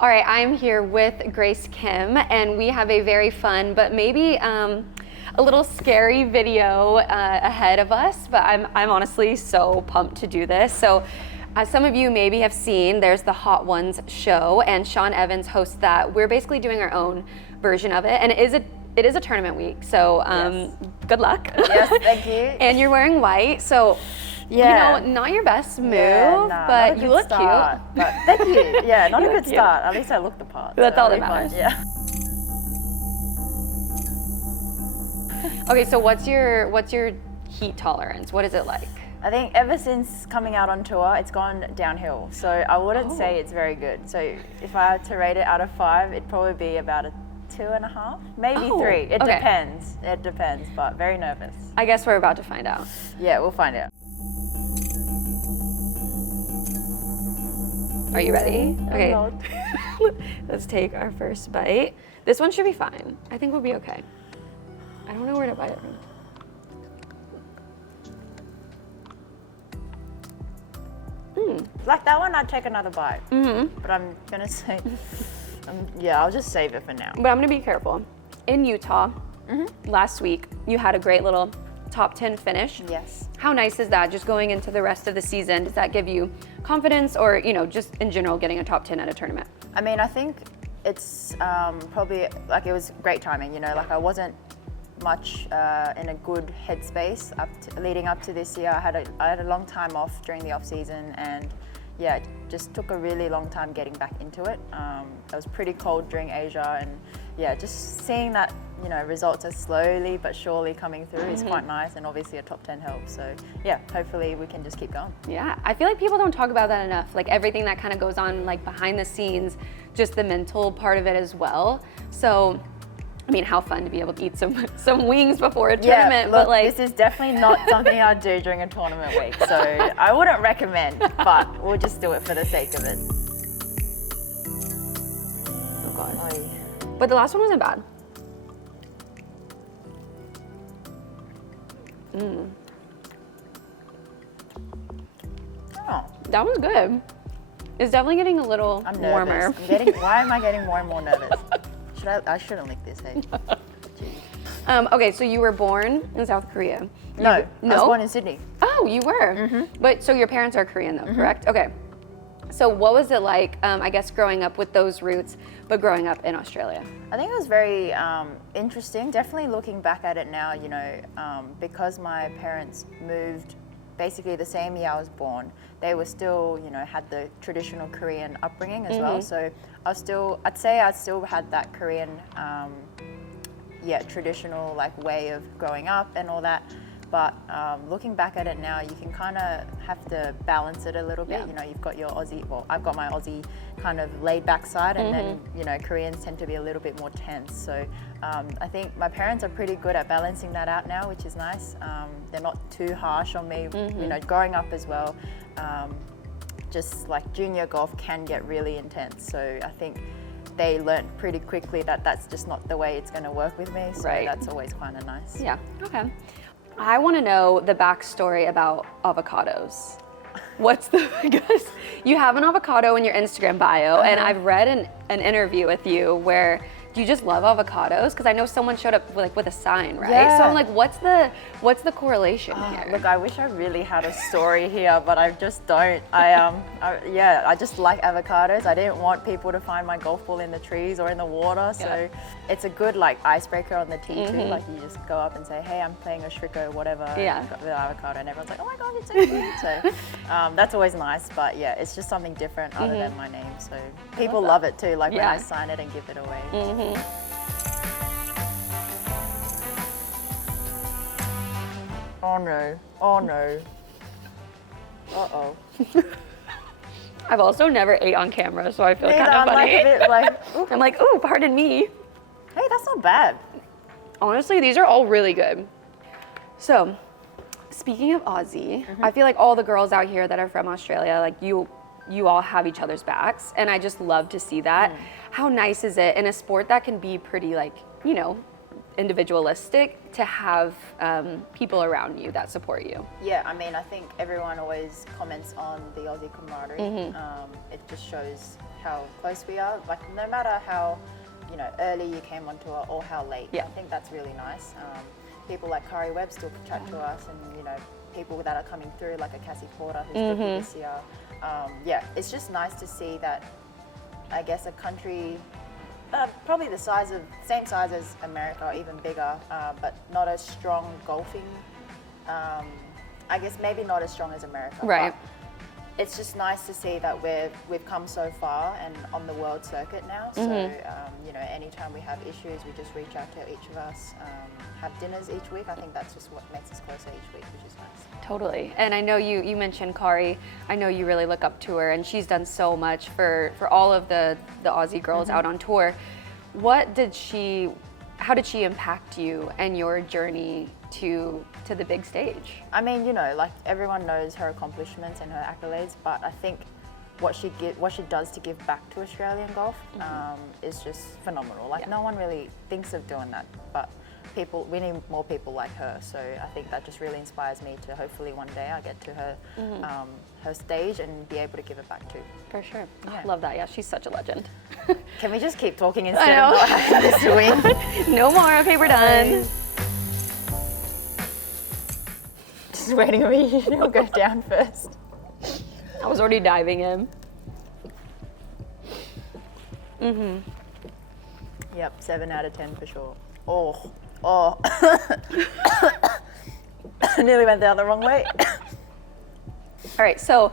All right, I'm here with Grace Kim, and we have a very fun, but maybe a little scary video ahead of us, but I'm honestly so pumped to do this. So as some of you maybe have seen, there's the Hot Ones show, and Sean Evans hosts that. We're basically doing our own version of it, and it is a tournament week, so Yes. good luck. Yes, thank you. And you're wearing white, so Yeah. you know, not your best move, Yeah, but not a you good look start. cute. But thank you. Yeah, not You a look good cute. start. At least I look the part. That's so all that it'll be fine. matters. Yeah. Okay, so what's your heat tolerance? What is it like? I think ever since coming out on tour, it's gone downhill. So I wouldn't say it's very good. So if I had to rate it out of 5, it'd probably be about a 2.5, maybe 3. It okay. depends. It depends, but very nervous. I guess we're about to find out. Yeah, we'll find out. Are you ready? Okay. not. Let's take our first bite. This one should be fine. I think we'll be okay. I don't know where to bite it from. Like that one, I'd take another bite. But I'm gonna say, yeah, I'll just save it for now. But I'm gonna be careful. In Utah, last week, you had a great little top 10 finish. Yes. How nice is that, just going into the rest of the season? Does that give you confidence, or, you know, just in general getting a top 10 at a tournament? I mean, I think it's probably, like, it was great timing, you know, like I wasn't much in a good headspace leading up to this year. I had a long time off during the off season, and yeah, it just took a really long time getting back into it. It was pretty cold during Asia, and yeah, just seeing that, you know, results are slowly but surely coming through is quite nice, and obviously a top 10 helps. So yeah, hopefully we can just keep going. Yeah, I feel like people don't talk about that enough, like everything that kind of goes on like behind the scenes, just the mental part of it as well. So I mean, how fun to be able to eat some wings before a tournament, Yeah, look, but like this is definitely not something I'd do during a tournament week, so I wouldn't recommend, but we'll just do it for the sake of it. oh god. Oy. But the last one wasn't bad. Oh, That was good. It's definitely getting a little I'm warmer. nervous. Why am I getting more and more nervous? I shouldn't lick this, hey. Jeez. Okay, so you were born in South Korea. No, I No? was born in Sydney. Oh, you were. But so your parents are Korean though, correct? Okay. So what was it like, I guess, growing up with those roots, but growing up in Australia? I think it was very interesting. Definitely looking back at it now, you know, because my parents moved basically the same year I was born, they were still, you know, had the traditional Korean upbringing as well. So I'd say I still had that Korean, traditional like way of growing up and all that. But looking back at it now, you can kind of have to balance it a little bit. Yeah. You know, you've got your Aussie, well, I've got my Aussie kind of laid back side, and then, you know, Koreans tend to be a little bit more tense. So I think my parents are pretty good at balancing that out now, which is nice. They're not too harsh on me, you know, growing up as well. Just like junior golf can get really intense. So I think they learned pretty quickly that that's just not the way it's going to work with me. So Right. that's always kind of nice. Yeah, okay. I want to know the backstory about avocados. Because you have an avocado in your Instagram bio, and I've read an interview with you where you just love avocados, because I know someone showed up with a sign, right? Yeah. So I'm like, what's the correlation here? Look, I wish I really had a story here, but I just don't. I just like avocados. I didn't want people to find my golf ball in the trees or in the water, so it's a good like icebreaker on the tee too. Like you just go up and say, hey, I'm playing a shriko, whatever, with avocado, and everyone's like, oh my god, it's so cute. So that's always nice, but yeah, it's just something different other than my name. So people love it too, like when I sign it and give it away. Oh no, oh no. Uh-oh. I've also never ate on camera, so I feel kind of I'm funny. like a bit like, ooh. I'm like, ooh, pardon me. Hey, that's not bad. Honestly, these are all really good. So, speaking of Aussie, I feel like all the girls out here that are from Australia, like you all have each other's backs, and I just love to see that. How nice is it in a sport that can be pretty, like, you know, individualistic to have people around you that support you. Yeah, I mean, I think everyone always comments on the Aussie camaraderie. It just shows how close we are. Like, no matter how, you know, early you came on tour or how late. Yeah. I think that's really nice. People like Kari Webb still chat to us, and, you know, people that are coming through, like a Cassie Porter who's rookie this year. Yeah, it's just nice to see that, I guess, a country probably the same size as America, or even bigger, but not as strong golfing. I guess maybe not as strong as America. Right. But it's just nice to see that we've come so far and on the world circuit now. So you know, anytime we have issues, we just reach out to each of us, have dinners each week. I think that's just what makes us closer each week, which is nice. Totally. And I know you mentioned Kari. I know you really look up to her, and she's done so much for all of the Aussie girls out on tour. How did she impact you and your journey to the big stage? I mean, you know, like, everyone knows her accomplishments and her accolades, but I think what she does to give back to Australian golf is just phenomenal. Like, no one really thinks of doing that, but we need more people like her. So I think that just really inspires me to hopefully one day I get to her her stage and be able to give it back too. For sure. Yeah. I love that. Yeah, she's such a legend. Can we just keep talking instead of having this swing? No more. Okay, we're done. Just waiting for you to go down first. I was already diving in. Yep, 7 out of 10 for sure. Oh. Nearly went down the wrong way. All right, so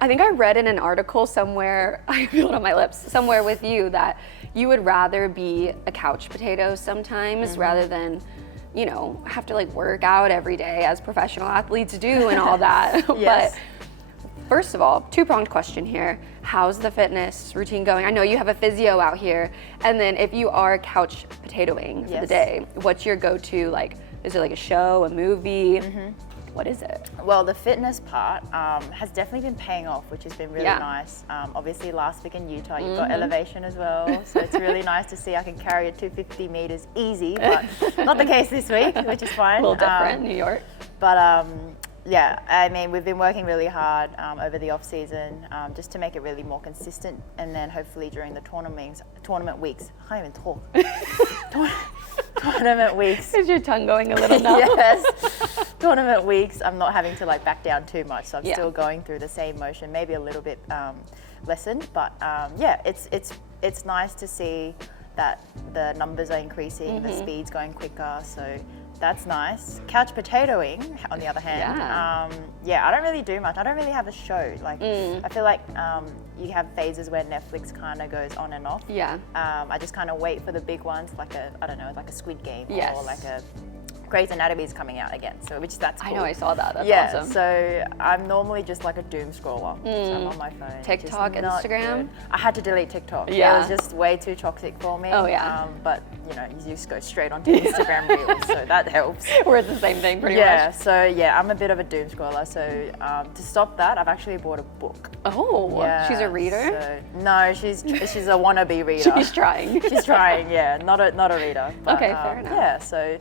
I think I read in an article somewhere, I feel it on my lips, somewhere with you, that you would rather be a couch potato sometimes rather than, you know, have to like work out every day as professional athletes do and all that. Yes. But first of all, two-pronged question here. How's the fitness routine going? I know you have a physio out here. And then if you are couch potatoing for the day, what's your go-to? Like, is it like a show, a movie? What is it? Well, the fitness part has definitely been paying off, which has been really nice. Obviously, last week in Utah, you've got elevation as well. So it's really nice to see I can carry a 250 meters easy, but not the case this week, which is fine. A little different, New York. But yeah, I mean, we've been working really hard over the off season just to make it really more consistent, and then hopefully during the tournament weeks, I can't even talk. Tournament weeks. Is your tongue going a little numb? Yes. Tournament weeks, I'm not having to like back down too much, so I'm still going through the same motion, maybe a little bit lessened, but yeah, it's nice to see that the numbers are increasing, the speed's going quicker, so that's nice. Couch potatoing, on the other hand, I don't really do much. I don't really have a show. Like, I feel like you have phases where Netflix kind of goes on and off. Yeah. I just kind of wait for the big ones, like like a Squid Game or like a Grey's Anatomy is coming out again, so that's cool. I know, I saw that. That's awesome. So I'm normally just like a doom scroller. So I'm on my phone. TikTok, Instagram? Good. I had to delete TikTok. Yeah. It was just way too toxic for me. Oh, yeah. But you know, you just go straight onto Instagram Reels, so that helps. We're the same thing pretty much. Yeah, so yeah, I'm a bit of a doom scroller. So to stop that, I've actually bought a book. Oh, Yeah, she's a reader? So, no, she's a wannabe reader. She's trying. She's trying, yeah, not a reader. But, Okay, fair enough. Yeah, so.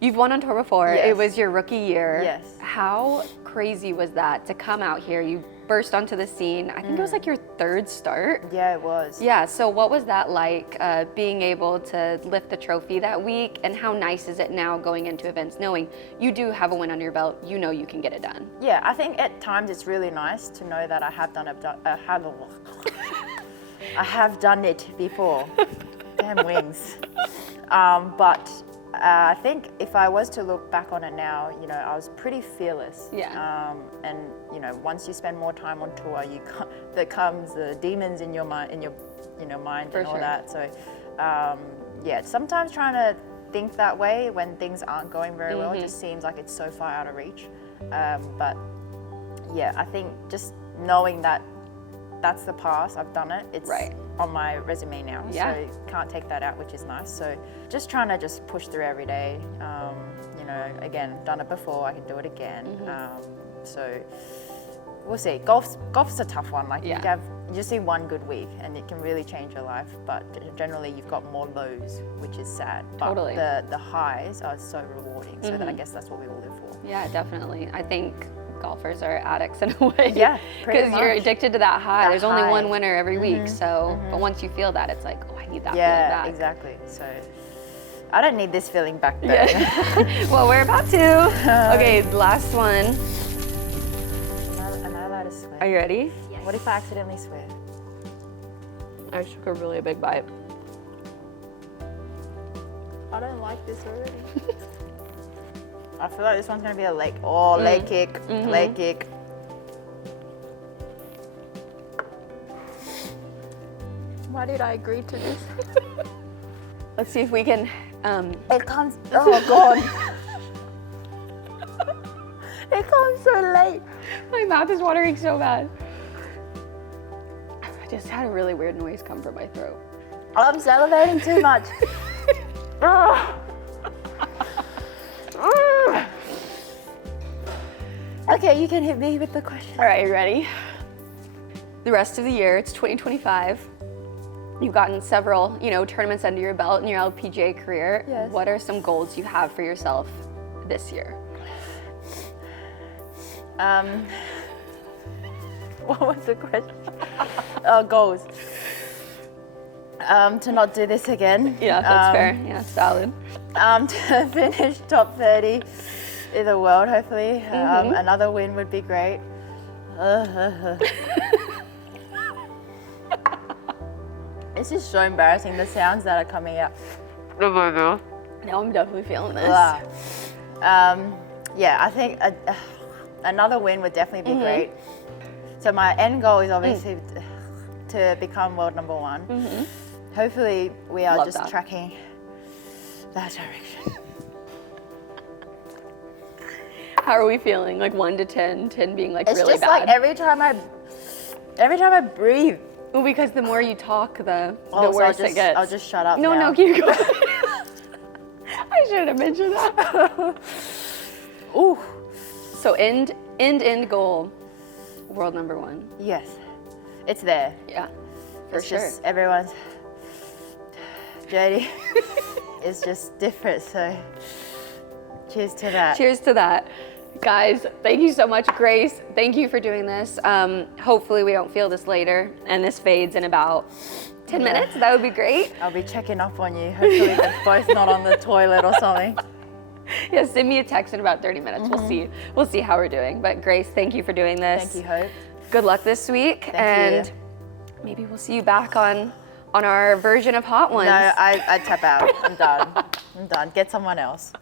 You've won on tour before. Yes. It was your rookie year. Yes. How crazy was that to come out here? You burst onto the scene. I think it was like your third start. Yeah, it was. Yeah, so what was that like, being able to lift the trophy that week, and how nice is it now going into events knowing you do have a win on your belt, you know you can get it done? Yeah, I think at times it's really nice to know that I have done it before. Damn wings. But I think if I was to look back on it now, you know, I was pretty fearless. Yeah. And you know, once you spend more time on tour, there comes the demons in your mind, mind For and all sure. that. So, yeah, sometimes trying to think that way when things aren't going very well, it just seems like it's so far out of reach. But yeah, I think just knowing that that's the past, I've done it. It's on my resume now, so can't take that out, which is nice. So just trying to just push through every day. You know, again, done it before, I can do it again. So we'll see. Golf's a tough one. Like Yeah. you just need one good week, and it can really change your life. But generally, you've got more lows, which is sad. But Totally. the highs are so rewarding. So that I guess that's what we all live for. Yeah, definitely. I think golfers are addicts in a way. Yeah, pretty Because you're much. addicted to that high. That There's only high. one winner every week. So, but once you feel that, it's like, oh, I need that feeling Yeah, back. exactly. So I don't need this feeling back though. Yeah. Well, we're about to. Okay, last one. Am I allowed to swear? Are you ready? What if I accidentally swear? I just took a really big bite. I don't like this already. I feel like this one's gonna be a leg. Oh, leg kick, leg kick. Why did I agree to this? Let's see if we can. It comes. Oh God! It comes so late. My mouth is watering so bad. I just had a really weird noise come from my throat. I'm salivating too much. Okay, you can hit me with the question. All right, you ready? The rest of the year, it's 2025. You've gotten several, tournaments under your belt in your LPGA career. Yes. What are some goals you have for yourself this year? What was the question? Oh, goals. To not do this again. Yeah, that's fair. Yeah, it's valid. To finish top 30 in the world, hopefully. Another win would be great. It's just so embarrassing, the sounds that are coming out. Now I'm definitely feeling this. Yeah, I think another win would definitely be great. So my end goal is obviously to become world number one. Hopefully we are Love just that. tracking that direction. How are we feeling? Like 1 to 10, 10 being like It's really just bad. like every time I breathe. Well, because the more you talk, the So worse it gets. I'll just shut up No, now. no, keep going. I should have mentioned that. Ooh. So end goal, world number one. Yes, it's there. Yeah, for It's sure. just everyone's journey is just different. So cheers to that. Cheers to that. Guys, thank you so much. Grace, thank you for doing this. Hopefully we don't feel this later and this fades in about 10 minutes. That would be great. I'll be checking up on you. Hopefully we're both not on the toilet or something. Yeah, send me a text in about 30 minutes. We'll see how we're doing. But Grace, thank you for doing this. Thank you, Hope. Good luck this week. Thank you. Maybe we'll see you back on our version of Hot Ones. No, I tap out. I'm done. Get someone else.